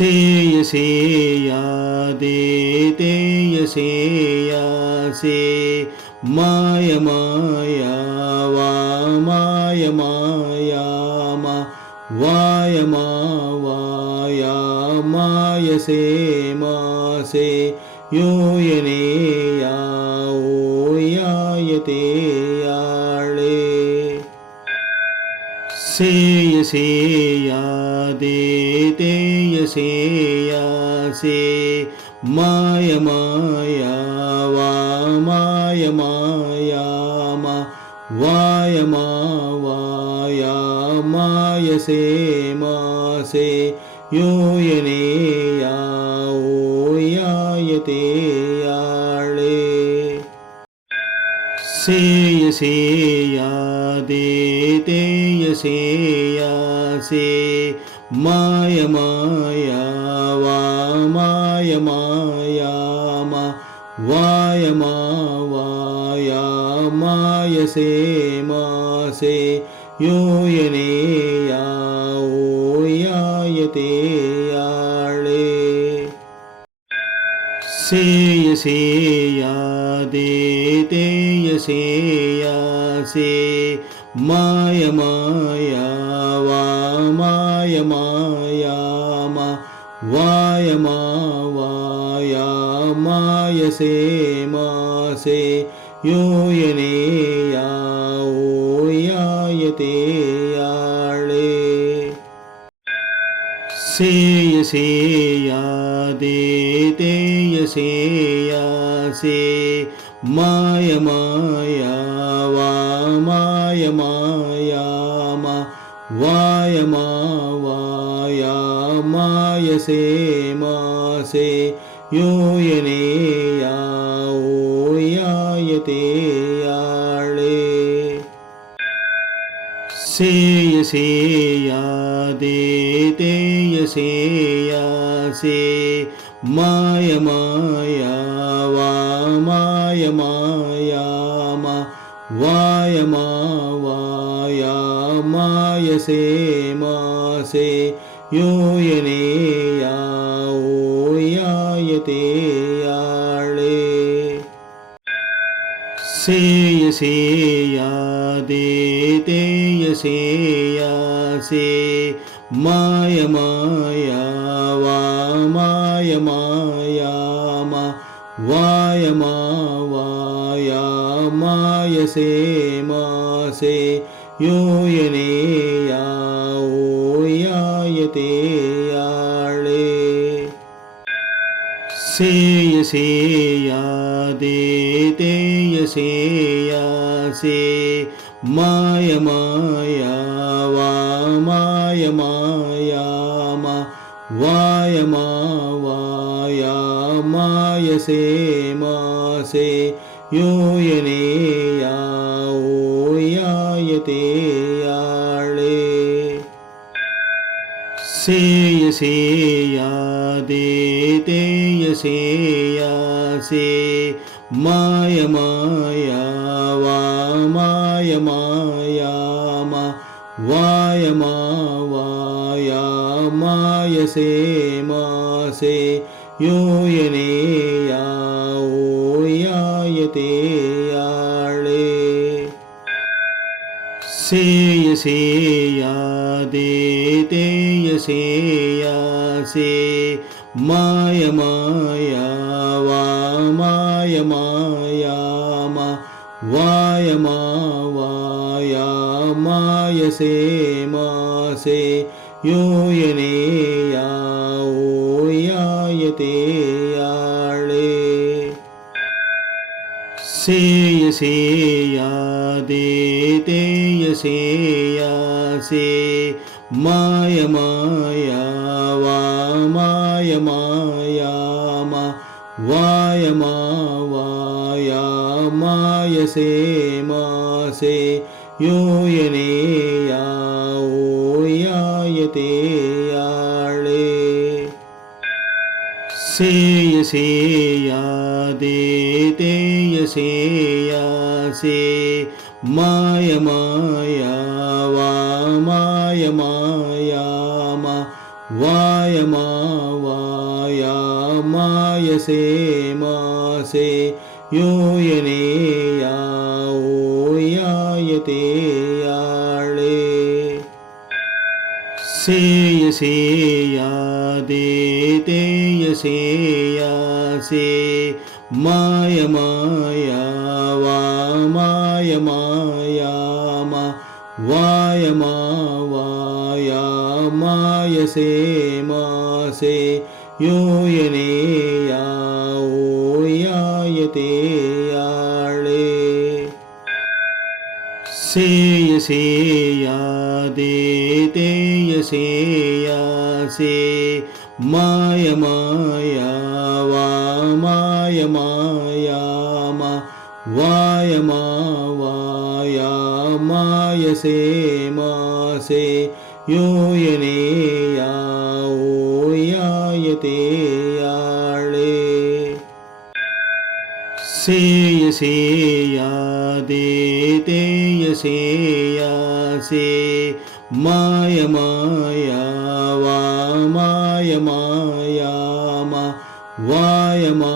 సేయసేయాదేతేయసేయాసే మాయ మాయా వా మాయ మాయామ వాయ మా వాయా మాయ మాసే యోయనే యాయతే యాళే. మనసే మాయ మాయావా మాయ మాయామా వాయ మా వాయా మాయ సే మాసే యోయనే యాయతే యాళే. సేయ సేయాదేతేయసేయాసే మాయ మాయా మాయ వాయమా వాయ మా వాయా మాయ సే మాసే యోయనే యాయతే యాళే. సేయ సేయాదేతేయసేయాసే మాయ వా మాయ మాయామ से मासे योयने वो यायते याळे। सेयसे यादे तेयसे यासे माय माय சேயசேயா தேயசேயா சே மாய மாயா வா மாய மாயா மா வாய மா வாயா மாய சே மாசே யோயனேயா ஓயாயதேயாளே சேயசேயா தே మాయ మాయావా మాయ మాయామ వాయ మా వాయా మాయ సే మాసే. యోయనే యాయతే యాళే. मायामायसे मासे योयने या यायते याळे। सेयसे यादे तेयसे यासे मायमा మాసే యోయనే యాయతే యాళే సేయ సేయాదేతేయసేయాసే మాయ మాయా వా మాయ మాయామ వాయ మా వాయా మాయ సే మాసే యోయనే యాయతే सेय सेया दे देयसेया से సేయసేయా దేయసేయాసే మాయ మాయా వా మాయ మాయా మా వాయ మా వాయా మాయసే మాసే యోయనేయా ఓయాయతేయాళే సేయసేయా ఆసేయాసే మాయ మాయావా మాయ మాయామా వాయమా వాయా మాయసే మాసే యోయనేయా ఓయాయతే యాళే. సేయసేయాదే తేయసేయాసే మాయమా మాయసే మాసే యోయనేయా ఓయాయతేయాళే సేయసేయాదేతేయసేయాసే మాయ మాయా వా మాయ మాయా మా వాయమా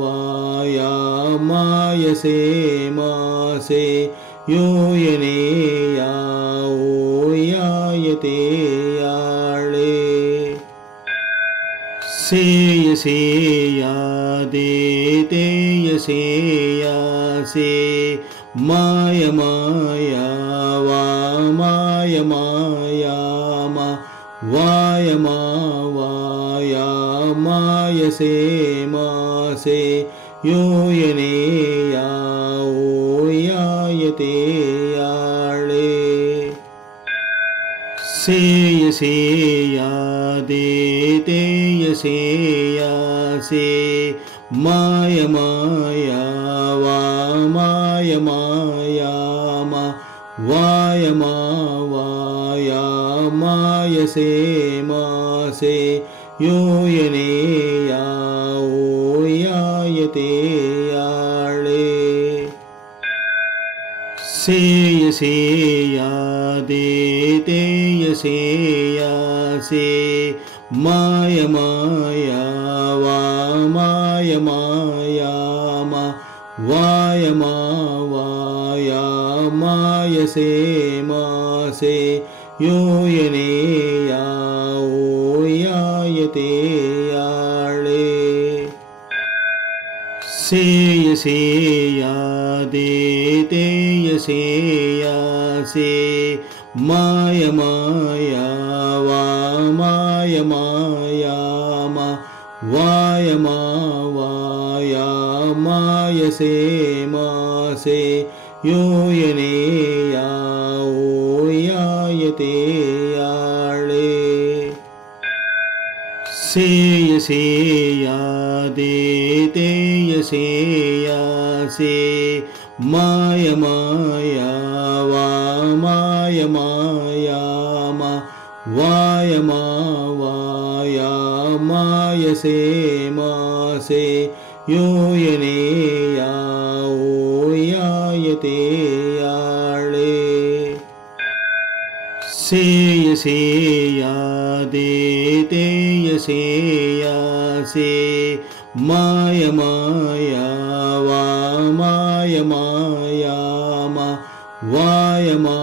వాయా మాయసే யூயனேயா ஓயாயதேயாளே சேய சேயா தேய சேயா சே மாய மாயா வா மாய மாயா மா வாய மா வாயா மாய சே மா சே யோ यादे यसे यासे। माय माया वा माय माया मा। वाय मा वाया मायसे मासे। यो यने याओ यायते याळे। सेयसे यादे यसे यासे माय माया वा माय माया मा वाय मा वाया मायसे मासे यो यने याओ यायते याळे सेयसे यादे यसे यासे माय माया से यो ये यायते याळे सेयसेया दि तेयसेयासे माय माया वा माय माया मा वाय माया मायसे मासे योयने సేయ సేయా దే తేయ సేయా సే మాయ మాయా వా మాయ మాయా మా వాయ మా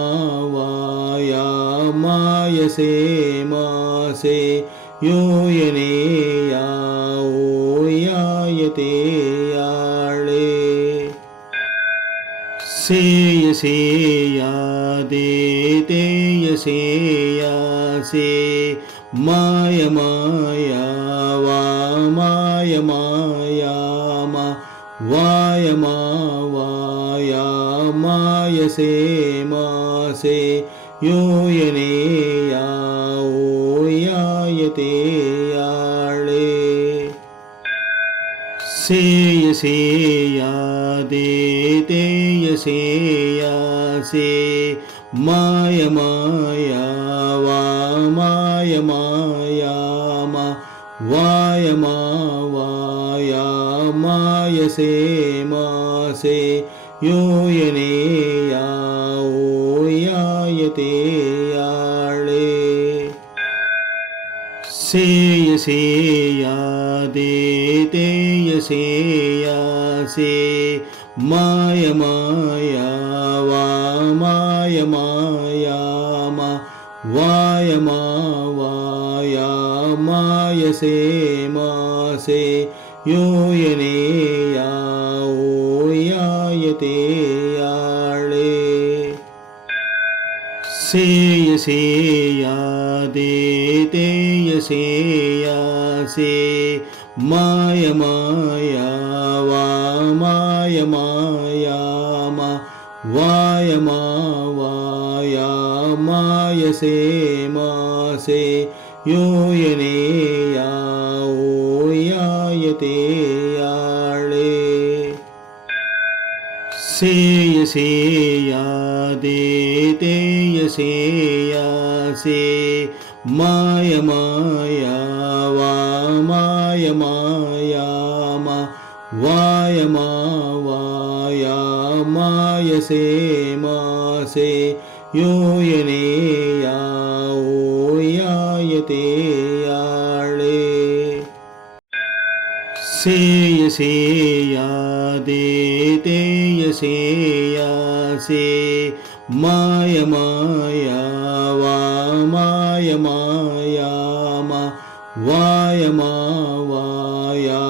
వాయా మాయ సే మా సే యోయనేయా ఓయాయతేయాళే సేయ సే మనసే మాయ మాయావా మాయ మాయామా వాయమా వాయా మాయసే మాసే యోయనే యాయతే యాళే సేయసేయాదేతేయసేయాసే మాయ మాయా से मा से यो यने या ओ यायते याळे से यसे या देते यसे या से माय माया वा माय माया मा वाय मा वाया माय से मा से यो சேயசேயா தேயசேயாசே மாய மாயாவா மாய மாயாமா வாயமா வாயா மாயசே மாசே யோயனேயா ஓயாயதேயாளே சேயசே సేయాసే మాయ మాయా వామాయ మాయా మా వాయ మా వాయా మాయ సే మాసే యోయనే యాయతే యాళే సేయ సేయాదే తేయ సేయాసే మాయ మాయా వామాయ మాయా మా వాయ మా వాయా